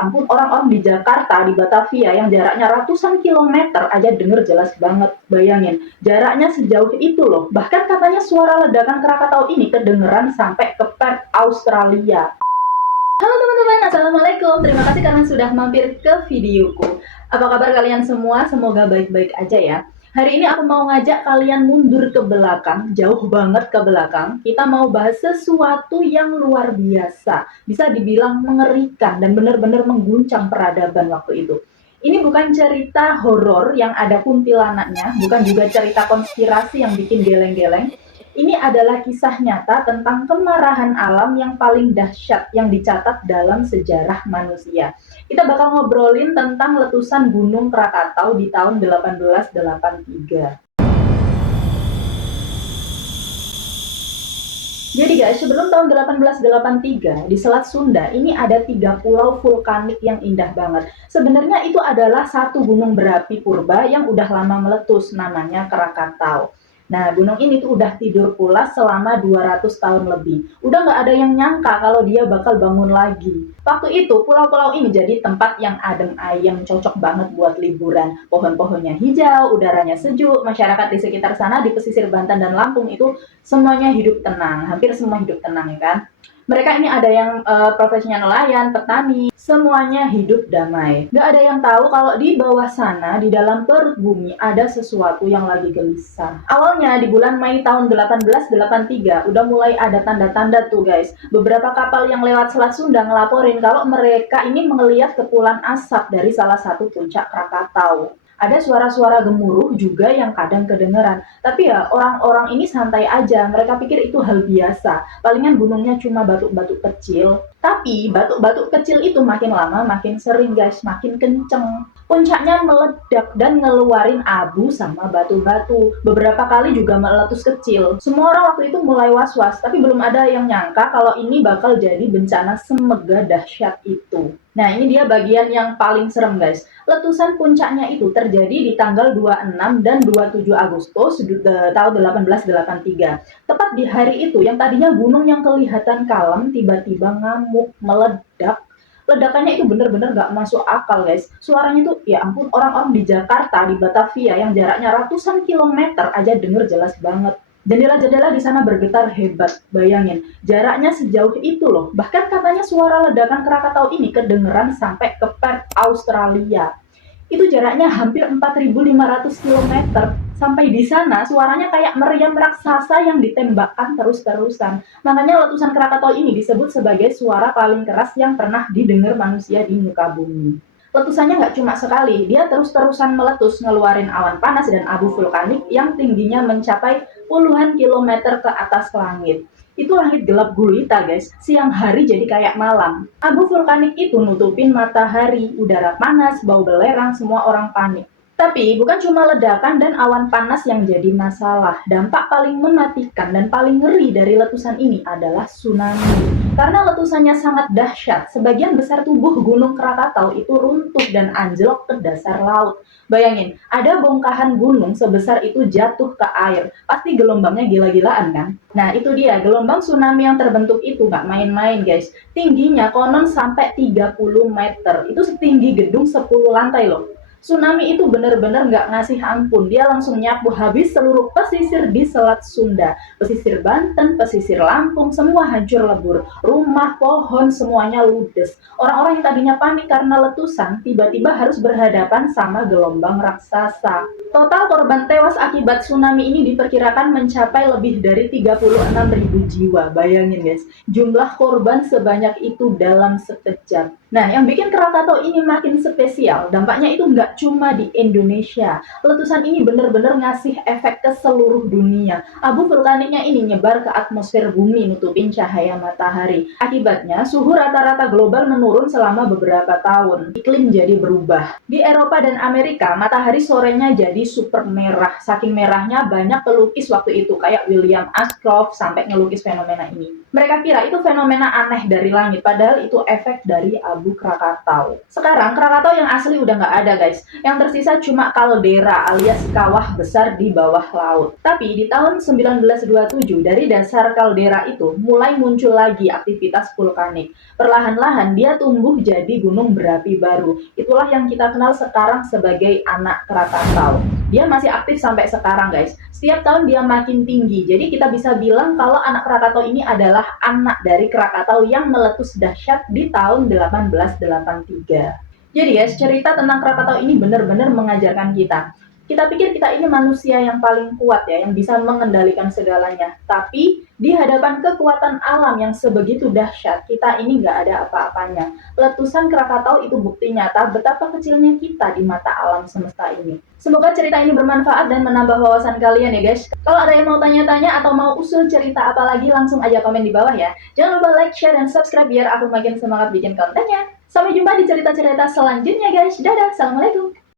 ya ampun, orang-orang di Jakarta, di Batavia yang jaraknya ratusan kilometer aja denger jelas banget. Bayangin, jaraknya sejauh itu loh. Bahkan katanya suara ledakan Krakatau ini kedengeran sampai ke Perth, Australia. Halo teman-teman, Assalamualaikum. Terima kasih karena sudah mampir ke videoku. Apa kabar kalian semua? Semoga baik-baik aja ya. Hari ini aku mau ngajak kalian mundur ke belakang, jauh banget ke belakang. Kita mau bahas sesuatu yang luar biasa. Bisa dibilang mengerikan dan benar-benar mengguncang peradaban waktu itu. Ini bukan cerita horor yang ada kuntilanaknya, bukan juga cerita konspirasi yang bikin geleng-geleng. Ini adalah kisah nyata tentang kemarahan alam yang paling dahsyat yang dicatat dalam sejarah manusia. Kita bakal ngobrolin tentang letusan Gunung Krakatau di tahun 1883. Jadi guys, sebelum tahun 1883, di Selat Sunda ini ada 3 pulau vulkanik yang indah banget. Sebenarnya itu adalah satu gunung berapi purba yang udah lama meletus, namanya Krakatau. Nah, gunung ini tuh udah tidur pulas selama 200 tahun lebih. Udah nggak ada yang nyangka kalau dia bakal bangun lagi. Waktu itu, pulau-pulau ini jadi tempat yang adem ayem, cocok banget buat liburan. Pohon-pohonnya hijau, udaranya sejuk, masyarakat di sekitar sana di pesisir Banten dan Lampung itu semuanya hidup tenang. Hampir semua hidup tenang ya kan. Mereka ini ada yang profesinya nelayan, petani, semuanya hidup damai. Gak ada yang tahu kalau di bawah sana, di dalam perut bumi, ada sesuatu yang lagi gelisah. Awalnya di bulan Mei tahun 1883, udah mulai ada tanda-tanda tuh guys. Beberapa kapal yang lewat Selat Sunda ngelaporin kalau mereka ini melihat kepulan asap dari salah satu puncak Krakatau. Ada suara-suara gemuruh juga yang kadang kedengeran. Tapi ya orang-orang ini santai aja, mereka pikir itu hal biasa. Palingan gunungnya cuma batu-batu kecil. Tapi batu-batu kecil itu makin lama makin sering guys, makin kenceng. Puncaknya meledak dan ngeluarin abu sama batu-batu. Beberapa kali juga meletus kecil. Semua orang waktu itu mulai was-was, tapi belum ada yang nyangka kalau ini bakal jadi bencana semega dahsyat itu. Nah, ini dia bagian yang paling serem guys. Letusan puncaknya itu terjadi di tanggal 26 dan 27 Agustus tahun 1883. Tepat di hari itu, yang tadinya gunung yang kelihatan kalem, tiba-tiba ngamuk, meledak. Ledakannya itu bener-bener gak masuk akal guys. Suaranya tuh, ya ampun, orang-orang di Jakarta, di Batavia, yang jaraknya ratusan kilometer aja denger jelas banget. Jendela-jendela di sana bergetar hebat, bayangin. Jaraknya sejauh itu loh. Bahkan katanya suara ledakan Krakatau ini kedengeran sampai ke Perth, Australia. Itu jaraknya hampir 4.500 kilometer. Sampai di sana suaranya kayak meriam raksasa yang ditembakkan terus-terusan. Makanya letusan Krakatau ini disebut sebagai suara paling keras yang pernah didengar manusia di muka bumi. Letusannya nggak cuma sekali, dia terus-terusan meletus, ngeluarin awan panas dan abu vulkanik yang tingginya mencapai puluhan kilometer ke atas langit. Itu langit gelap gulita guys, siang hari jadi kayak malam. Abu vulkanik itu nutupin matahari, udara panas, bau belerang, semua orang panik. Tapi bukan cuma ledakan dan awan panas yang jadi masalah. Dampak paling mematikan dan paling ngeri dari letusan ini adalah tsunami. Karena letusannya sangat dahsyat, sebagian besar tubuh Gunung Krakatau itu runtuh dan anjlok ke dasar laut. Bayangin, ada bongkahan gunung sebesar itu jatuh ke air. Pasti gelombangnya gila-gilaan kan? Nah itu dia, gelombang tsunami yang terbentuk itu nggak main-main guys. Tingginya konon sampai 30 meter. Itu setinggi gedung 10 lantai loh. Tsunami itu benar-benar nggak ngasih ampun. Dia langsung nyapu habis seluruh pesisir di Selat Sunda. Pesisir Banten, pesisir Lampung, semua hancur lebur. Rumah, pohon, semuanya ludes. Orang-orang yang tadinya panik karena letusan, tiba-tiba harus berhadapan sama gelombang raksasa. Total korban tewas akibat tsunami ini diperkirakan mencapai lebih dari 36.000 jiwa. Bayangin guys, jumlah korban sebanyak itu dalam sekejap. Nah, yang bikin Krakatau ini makin spesial, dampaknya itu nggak cuma di Indonesia. Letusan ini benar-benar ngasih efek ke seluruh dunia. Abu vulkaniknya ini nyebar ke atmosfer bumi, nutupin cahaya matahari. Akibatnya, suhu rata-rata global menurun selama beberapa tahun. Iklim jadi berubah. Di Eropa dan Amerika, matahari sorenya jadi super merah. Saking merahnya, banyak pelukis waktu itu, kayak William Ashcroft, sampai ngelukis fenomena ini. Mereka kira itu fenomena aneh dari langit, padahal itu efek dari abu abu Krakatau. Sekarang Krakatau yang asli udah nggak ada guys, yang tersisa cuma kaldera alias kawah besar di bawah laut. Tapi di tahun 1927 dari dasar kaldera itu mulai muncul lagi aktivitas vulkanik. Perlahan-lahan dia tumbuh jadi gunung berapi baru. Itulah yang kita kenal sekarang sebagai anak Krakatau. Dia masih aktif sampai sekarang guys. Setiap tahun dia makin tinggi. Jadi kita bisa bilang kalau anak Krakatau ini adalah anak dari Krakatau yang meletus dahsyat di tahun 1883. Jadi guys, cerita tentang Krakatau ini benar-benar mengajarkan kita. Kita pikir kita ini manusia yang paling kuat ya, yang bisa mengendalikan segalanya. Tapi di hadapan kekuatan alam yang sebegitu dahsyat, kita ini nggak ada apa-apanya. Letusan Krakatau itu bukti nyata betapa kecilnya kita di mata alam semesta ini. Semoga cerita ini bermanfaat dan menambah wawasan kalian ya guys. Kalau ada yang mau tanya-tanya atau mau usul cerita apa lagi, langsung aja komen di bawah ya. Jangan lupa like, share, dan subscribe biar aku makin semangat bikin kontennya. Sampai jumpa di cerita-cerita selanjutnya guys. Dadah, assalamualaikum.